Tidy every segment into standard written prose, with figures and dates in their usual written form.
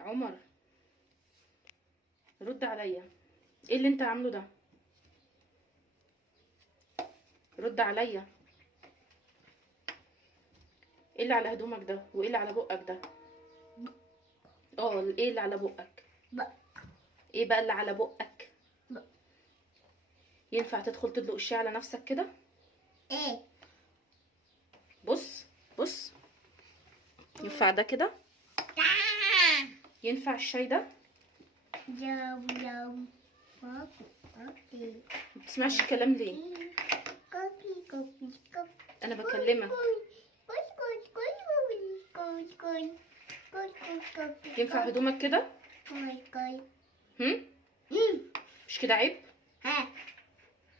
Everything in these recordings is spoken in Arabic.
عمر رد عليا، ايه اللي انت عامله ده؟ رد عليا. ايه اللي على هدومك ده وايه اللي على بقك ده؟ ايه اللي على بقك؟ ايه بقى اللي على بقك؟ ينفع تدخل تدلق الشاي على نفسك كده؟ ايه؟ بص بص، ينفع ده كده؟ ينفع الشاي ده؟ ما بتسمعش الكلام ليه؟ انا بكلمك. ينفع هدومك كده؟ مش كده عيب؟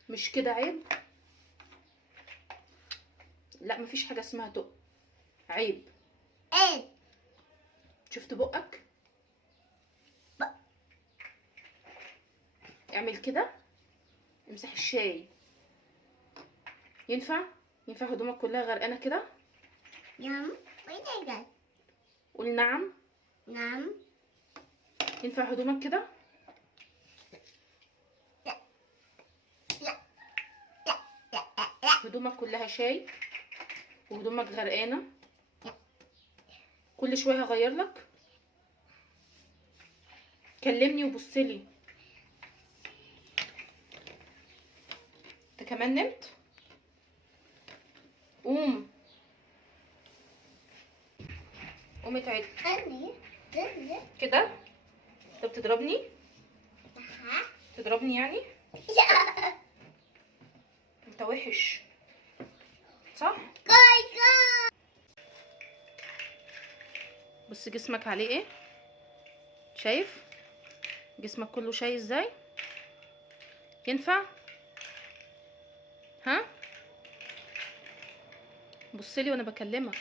مش كده عيب؟ لا مفيش حاجه اسمها دق، عيب. ايه؟ شفت بقك؟ اعمل كده، امسح الشاي. ينفع هدومك كلها غرقانه كده؟ نعم. قول نعم. نعم. ينفع هدومك كده؟ هدومك كلها شاي وهدومك غرقانه، كل شويه هغير لك؟ كلمني وبصلي. انت كمان نمت؟ قوم اتعد كده. انت بتضربني؟ تضربني يعني؟ انت وحش صح؟ بص جسمك عليه ايه، شايف جسمك كله شاي ازاي؟ ينفع؟ ها بصلي وانا بكلمك.